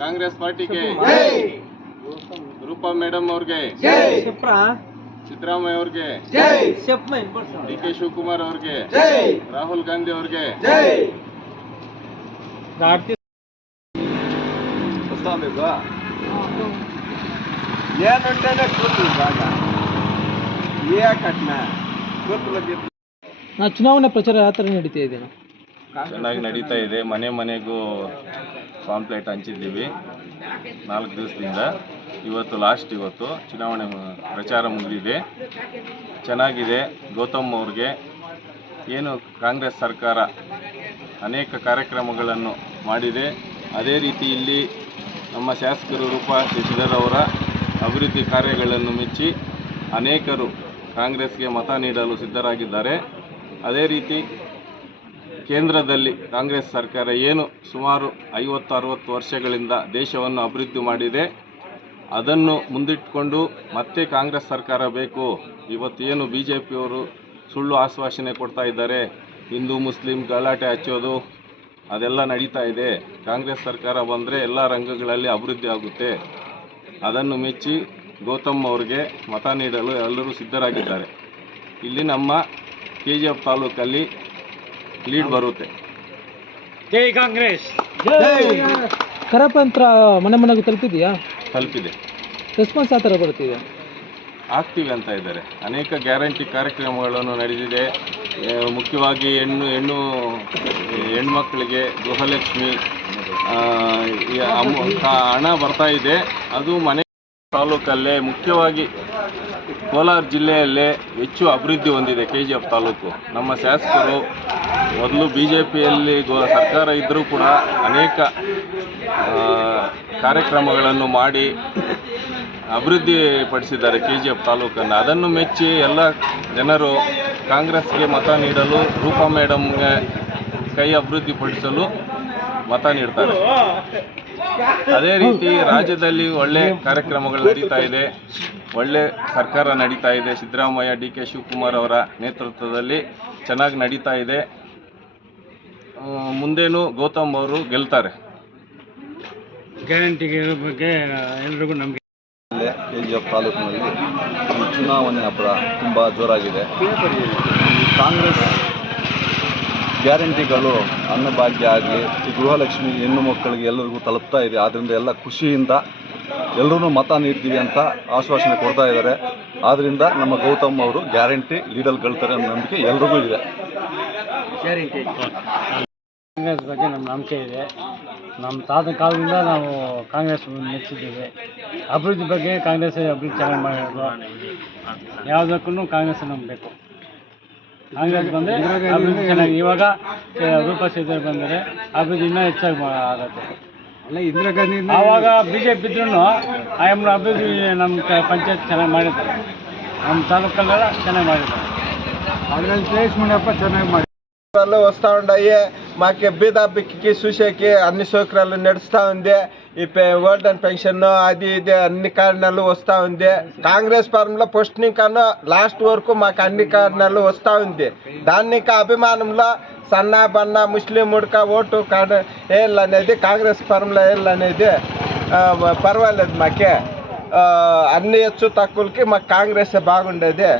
ಕಾಂಗ್ರೆಸ್ ಪಾರ್ಟಿಗೆ ರೂಪಾ ಮೇಡಮ್ ಅವ್ರಿಗೆ. ಸಿದ್ದರಾಮಯ್ಯ ಅವ್ರಿಗೆ ಡಿ ಕೆ ಶಿವಕುಮಾರ್ ಅವ್ರಿಗೆ ರಾಹುಲ್ ಗಾಂಧಿ ಅವ್ರಿಗೆ. ಏನುಂಟೇನೆ ಕೂತು ಇವಾಗ? ಏಕಟ್ನ ಕೂತು ನಾ ಚುನಾವಣೆ ಪ್ರಚಾರ ಯಾವ ಥರ ನಡೀತಾ ಇದ್ದೇನೆ? ಚೆನ್ನಾಗಿ ನಡೀತಾ ಇದೆ. ಮನೆ ಮನೆಗೂ ಪಾಂಪ್ಲೆಟ್ ಹಂಚಿದ್ದೀವಿ. ನಾಲ್ಕು ದಿವಸದಿಂದ. ಇವತ್ತು ಲಾಸ್ಟ್ ಇವತ್ತು. ಚುನಾವಣೆ ಪ್ರಚಾರ ಮುಗಿದಿದೆ. ಚೆನ್ನಾಗಿದೆ. ಗೌತಮ್ ಅವ್ರಿಗೆ ಏನು ಕಾಂಗ್ರೆಸ್ ಸರ್ಕಾರ ಅನೇಕ ಕಾರ್ಯಕ್ರಮಗಳನ್ನು ಮಾಡಿದೆ. ಅದೇ ರೀತಿ ಇಲ್ಲಿ ನಮ್ಮ ಶಾಸಕರು ರೂಪಾ ಶಶಿಧರ್ ಅವರ ಅಭಿವೃದ್ಧಿ ಕಾರ್ಯಗಳನ್ನು ಮೆಚ್ಚಿ ಅನೇಕರು ಕಾಂಗ್ರೆಸ್ಗೆ ಮತ ನೀಡಲು ಸಿದ್ಧರಾಗಿದ್ದಾರೆ. ಅದೇ ರೀತಿ ಕೇಂದ್ರದಲ್ಲಿ ಕಾಂಗ್ರೆಸ್ ಸರ್ಕಾರ ಏನು ಸುಮಾರು ಐವತ್ತು ಅರವತ್ತು ವರ್ಷಗಳಿಂದ ದೇಶವನ್ನು ಅಭಿವೃದ್ಧಿ ಮಾಡಿದೆ, ಅದನ್ನು ಮುಂದಿಟ್ಟುಕೊಂಡು ಮತ್ತೆ ಕಾಂಗ್ರೆಸ್ ಸರ್ಕಾರ ಬೇಕು. ಇವತ್ತು ಏನು ಬಿ ಜೆ ಪಿಯವರು ಸುಳ್ಳು ಆಶ್ವಾಸನೆ ಕೊಡ್ತಾ ಇದ್ದಾರೆ, ಹಿಂದೂ, ಮುಸ್ಲಿಂ ಗಲಾಟೆ ಹಚ್ಚೋದು, ಅದೆಲ್ಲ ನಡೀತಾ ಇದೆ. ಕಾಂಗ್ರೆಸ್ ಸರ್ಕಾರ ಬಂದರೆ ಎಲ್ಲ ರಂಗಗಳಲ್ಲಿ ಅಭಿವೃದ್ಧಿ ಆಗುತ್ತೆ. ಅದನ್ನು ಮೆಚ್ಚಿ ಗೌತಮ್ ಅವರಿಗೆ ಮತ ನೀಡಲು ಎಲ್ಲರೂ ಸಿದ್ಧರಾಗಿದ್ದಾರೆ. ಇಲ್ಲಿ ನಮ್ಮ ಕೆ ಜಿ ಎಫ್ ತಾಲೂಕಲ್ಲಿ ಲೀಡ್ ಬರುತ್ತೆ. ಕರಪಂತ್ರ ಮನೆ ಮನೆಗೆ ತಲುಪಿದೆಯಾ? ತಲುಪಿದೆ. ರೆಸ್ಪಾನ್ಸ್ ಆ ಥರ ಬರ್ತಿದೆ. ಆಗ್ತೀವಿ ಅಂತ ಇದ್ದಾರೆ. ಅನೇಕ ಗ್ಯಾರಂಟಿ ಕಾರ್ಯಕ್ರಮಗಳನ್ನು ನಡೆದಿದೆ. ಆ, ಮುಖ್ಯವಾಗಿ ಹೆಣ್ಣು ಹೆಣ್ಣು ಹೆಣ್ಮಕ್ಳಿಗೆ ಗೃಹಲಕ್ಷ್ಮಿ ಆ, ಈ ಹಣ ಬರ್ತಾ ಇದೆ. ಅದು ಮನೆ ತಾಲೂಕಲ್ಲೇ ಮುಖ್ಯವಾಗಿ ಕೋಲಾರ ಜಿಲ್ಲೆಯಲ್ಲೇ ಹೆಚ್ಚು ಅಭಿವೃದ್ಧಿ ಹೊಂದಿದೆ ಕೆ ಜಿ ಎಫ್ ತಾಲೂಕು. ನಮ್ಮ ಶಾಸಕರು ಮೊದಲು ಬಿ ಜೆ ಪಿಯಲ್ಲಿ ಸರ್ಕಾರ ಇದ್ದರೂ ಕೂಡ ಅನೇಕ ಕಾರ್ಯಕ್ರಮಗಳನ್ನು ಮಾಡಿ ಅಭಿವೃದ್ಧಿ ಪಡಿಸಿದ್ದಾರೆ ಕೆ ಜಿ ಎಫ್ ತಾಲೂಕನ್ನು. ಅದನ್ನು ಮೆಚ್ಚಿ ಎಲ್ಲ ಜನರು ಕಾಂಗ್ರೆಸ್ಗೆ ಮತ ನೀಡಲು ರೂಪಾ ಮೇಡಮ್ಗೆ ಕೈ ಅಭಿವೃದ್ಧಿಪಡಿಸಲು ಮತ ನೀಡ್ತಾರೆ. ಅದೇ ರೀತಿ ರಾಜ್ಯದಲ್ಲಿ ಒಳ್ಳೆ ಕಾರ್ಯಕ್ರಮಗಳು ನಡೀತಾ ಇದೆ. ಒಳ್ಳೆ ಸರ್ಕಾರ ನಡೀತಾ ಇದೆ. ಸಿದ್ದರಾಮಯ್ಯ ಡಿ ಕೆ ಶಿವಕುಮಾರ್ ಅವರ ನೇತೃತ್ವದಲ್ಲಿ ಚೆನ್ನಾಗಿ ನಡೀತಾ ಇದೆ. ಮುಂದೇನು ಗೌತಮ್ ಅವರು ಗೆಲ್ತಾರೆ? ಗ್ಯಾರಂಟಿಗಳ ಬಗ್ಗೆ ಎಲ್ರಿಗೂ ನಮಗೆ ಕೆ ಜಿ ಎಫ್ ತಾಲೂಕಿನಲ್ಲಿ ಈ ಚುನಾವಣೆ ಹಬ್ಬ ತುಂಬ ಜೋರಾಗಿದೆ. ಕಾಂಗ್ರೆಸ್ ಗ್ಯಾರಂಟಿಗಳು ಅನ್ನಭಾಗ್ಯ ಆಗಲಿ ಗೃಹಲಕ್ಷ್ಮಿ ಹೆಣ್ಣು ಮಕ್ಕಳಿಗೆ ಎಲ್ಲರಿಗೂ ತಲುಪ್ತಾ ಇದೆ. ಆದ್ದರಿಂದ ಎಲ್ಲ ಖುಷಿಯಿಂದ ಎಲ್ಲರೂ ಮತ ನೀಡ್ತೀವಿ ಅಂತ ಆಶ್ವಾಸನೆ ಕೊಡ್ತಾ ಇದ್ದಾರೆ. ಆದ್ದರಿಂದ ನಮ್ಮ ಗೌತಮ್ ಅವರು ಗ್ಯಾರಂಟಿ ಲೀಡಲ್ ಗೆಲ್ತಾರೆ ಅನ್ನೋ ನಂಬಿಕೆ ಎಲ್ರಿಗೂ ಇದೆ. ಕಾಂಗ್ರೆಸ್ ಬಗ್ಗೆ ನಮ್ಮ ನಂಬಿಕೆ ಇದೆ. ನಮ್ಮ ತಾತ ಕಾಲದಿಂದ ನಾವು ಕಾಂಗ್ರೆಸ್ ಮೆಚ್ಚಿದ್ದೀವಿ. ಅಭಿವೃದ್ಧಿ ಬಗ್ಗೆ ಕಾಂಗ್ರೆಸ್ ಅಭಿವೃದ್ಧಿ ಚೆನ್ನಾಗಿ ಮಾಡಿರೋದು. ಯಾವುದಕ್ಕೂ ಕಾಂಗ್ರೆಸ್ ನಂಬಬೇಕು. ಕಾಂಗ್ರೆಸ್ ಬಂದರೆ ಅಭಿವೃದ್ಧಿ ಚೆನ್ನಾಗಿ. ಇವಾಗ ರೂಪ ಸಿದ್ಧರು ಬಂದರೆ ಅಭಿವೃದ್ಧಿ ಇನ್ನೂ ಹೆಚ್ಚಾಗಿ ಆಗುತ್ತೆ. ಅಲ್ಲ ಇಂದಿರಾ ಗಾಂಧಿ ಆವಾಗ ಬಿ ಜೆ ಪಿ ಇದ್ರೂ ಆಯಮ್ನ ಅಭಿವೃದ್ಧಿ ನಮ್ಮ ಪಂಚಾಯತ್ ಚೆನ್ನಾಗಿ ಮಾಡಿದ್ದಾರೆ. ನಮ್ಮ ತಾಲೂಕಲ್ಲೆಲ್ಲ ಚೆನ್ನಾಗಿ ಮಾಡಿದ್ದಾರೆ. ಅದರಲ್ಲಿ ಜಯಸ್ ಮುನಿಯಪ್ಪ ಚೆನ್ನಾಗಿ ಮಾಡಿ ಹೊಸ್ತಾ ಹೊಂಡಯ್ಯೇ మాకు బీదా బిక్కి చూసేకి అన్ని సౌకర్యాలు నడుస్తూ ఉంది. ఈ అండ్ పెన్షన్ అది ఇది అన్ని కారణాలు వస్తూ ఉంది. కాంగ్రెస్ పరంలో పోస్టింగ్ కన్నా లాస్ట్ వరకు మాకు అన్ని కారణాలు వస్తూ ఉంది. దాన్ని అభిమానంలో సన్న బన్న ముస్లిం ఉడక ఓటు కాడ వేయాలి అనేది కాంగ్రెస్ పరంలో వేయాలి అనేది పర్వాలేదు మాకే. అన్ని హెచ్చు తక్కువలకి మాకు కాంగ్రెస్ బాగుండేది.